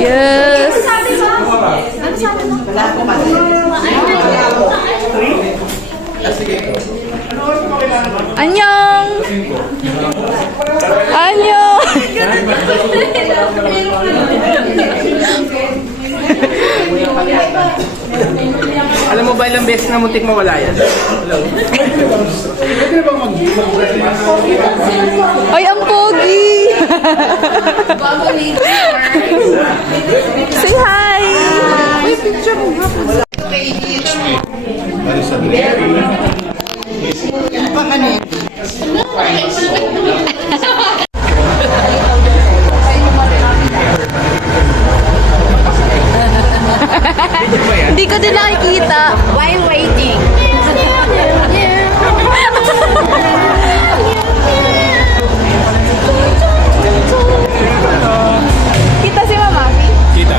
Yes. Annyeong. Annyeong. Alam mo ba ilang beses na muntik mawala yan? Ay, ang pogi. Say hi. Uy, picture mo. Hindi ko din nakikita. While waiting. Kita si Mama Fi? Kita.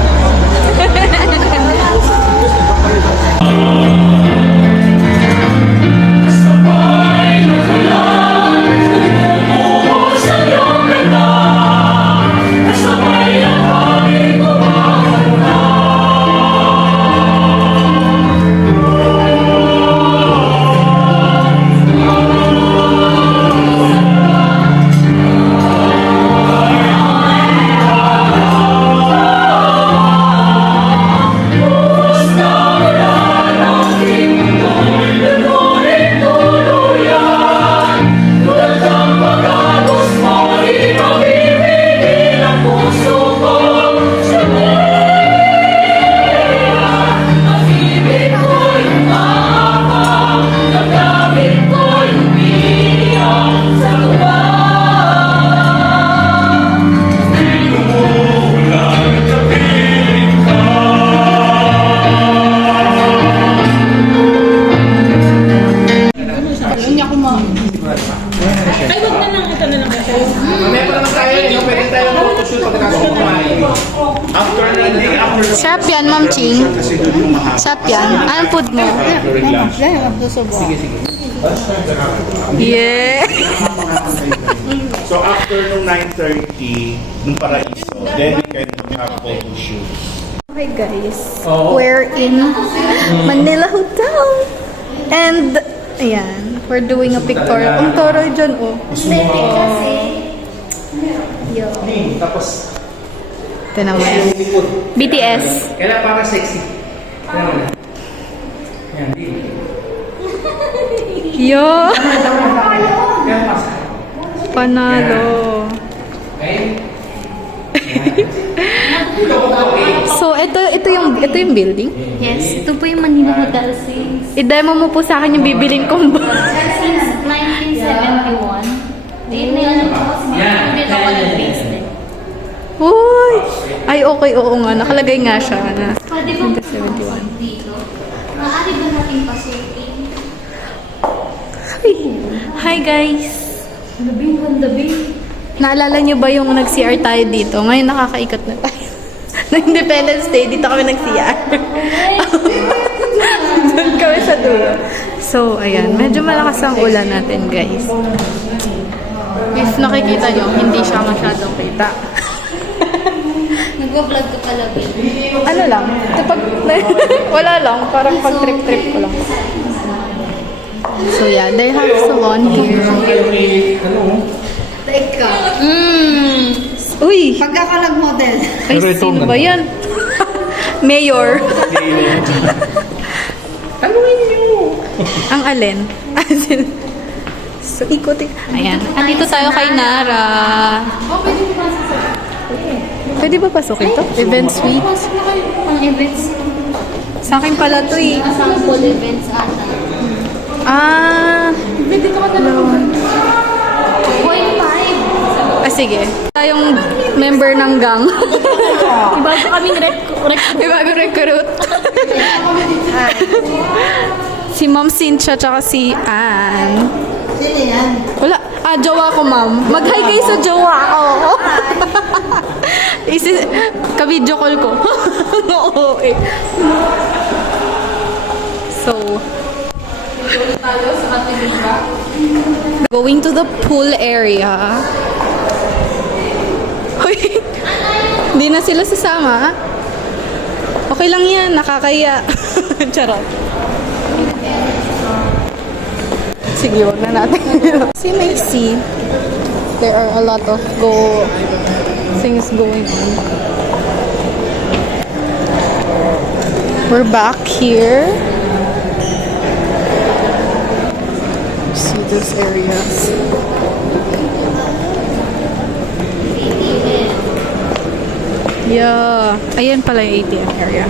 Mamaya pa naman tayo, no? Pwede tayo mag-photoshoot pagkatapos kumain. After na, hindi after. Sarap yan, Ma'am Ching. Sarap yan. Anong food mo? Sige, sige. Yeah. So after nung 9:30, nung Paraiso, then we can have photo shoot. Okay guys, we're in Manila Hotel. And, ayan, we're doing a pictorial. Ang toroy dyan, oh. Yo. Tapos, Ito naman yan. BTS. kailan para sexy? Yan, di. Yo. Kailan pas? Panalo. Okay? So, ito yung building. Yes, ito po yung Manila Hotel since I-demo mo po sa akin yung bibilin kong since 1971. Yun na yun po kasi dito ako nag-base din. Uy! Ay, okay, oo nga. Nakalagay nga siya na Pwede ba 71. dito? Maaari ba natin pasukin? Hi guys! Gabi, gabi. Naalala niyo ba yung nag-CR tayo dito? Ngayon nakakaikot na tayo. Na Independence Day, dito kami nag-CR. Doon kami sa dulo. So, ayan. Medyo malakas ang ulan natin, guys. If nakikita nyo, hindi siya masyadong kita. Nag-vlog ka pala, babe. Ano lang? Kapag, wala lang. Parang pag-trip-trip ko lang. So, yeah. They have salon here. Teka. Uy! Pagka ka nag-model. Ay, sino ba yan? Mayor. Tanungin niyo. Ang alin? So, ikotin. Ayan. Andito tayo kay Nara. Pwede ba pasukin to? Event suite? Pasok na kayo. Ang events. Sa akin pala to eh. Sample events ata. Ah. Pwede ka matalaga. 2.5. Sige. Tayong member ng gang. Bago kaming May bagong recruit. Si Ma'am Cynthia tsaka si Ann. Sino yan? Wala. Ah, jowa ko, ma'am. Mag-hi kayo sa jowa ko. Ka-video call ko. Oo eh. So, going to the pool area. Uy, hindi na sila sasama. Okay lang yan, nakakaya. Charot. Sige, wag na natin. As you may see, there are a lot of things going on. We're back here. See those areas. Yeah. Ayan pala yung ATM area.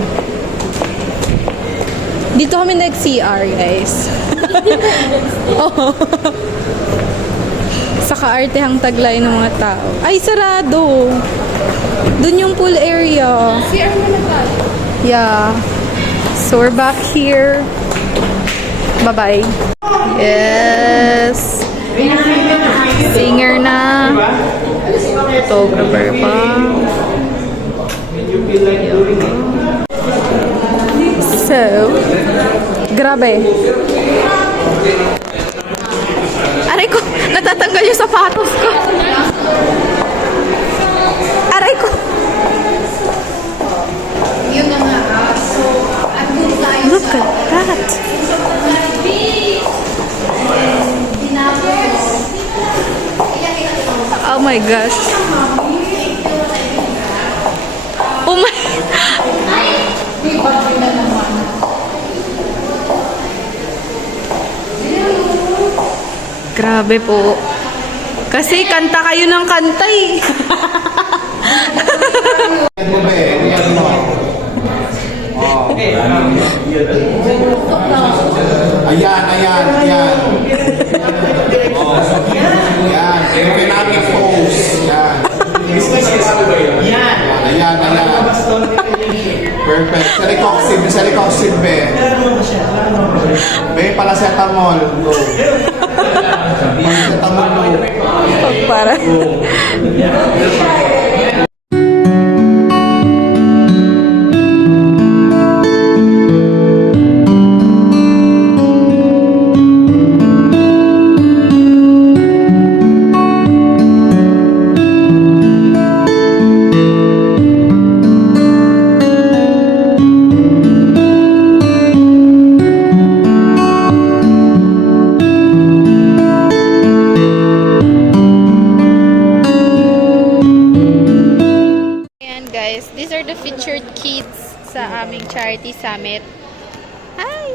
Dito kami nag-CR, guys. Oh. Sa kaartehang taglay ng mga tao. Ay, sarado. Doon yung pool area. CR mo na tayo. Yeah. So, we're back here. Bye-bye. Yes. Singer na. Photographer pa. So, grabe. Aray ko, natatanggal yung sapatos ko. Aray ko. Look at that. Oh my gosh. Oh my. Grabe po. Kasi kanta kayo ng kanta eh. Ayan, ayan, ayan. Oh, yan. Dynamic pose. Yan. Yan. Ayan, ayan. Perfect. Salicoxib, be. Be, paracetamol. Go. Paracetamol, go. Para. Guys, these are the featured kids sa aming charity summit. Hi!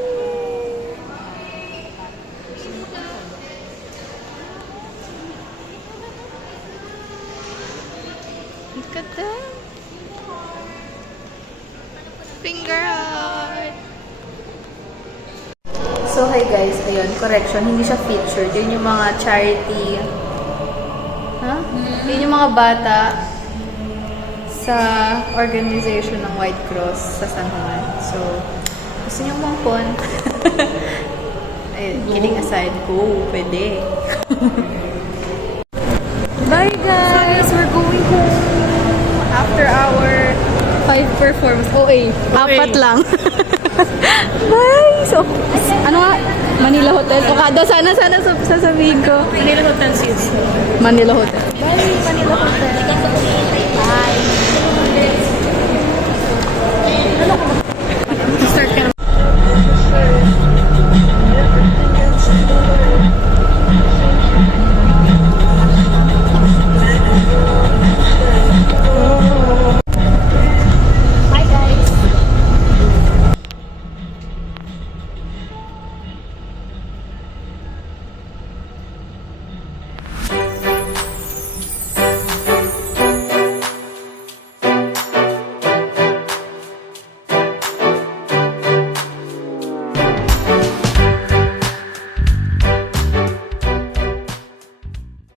Look at that! Finger heart! So, hi guys. Ayun, correction. Hindi siya featured. Yun yung mga charity. Huh? Yun yung mga bata sa organization ng White Cross sa San Juan. So, gusto niyo umampon? Ayun, kidding aside, go, pwede. Bye guys! We're going home after our 5 performance. Okay, 4 lang. Bye! So, ano nga? Manila Hotel. Okada, sana sasabihin ko. Manila Hotel Suites. Manila Hotel. Bye, Manila Hotel. Bye.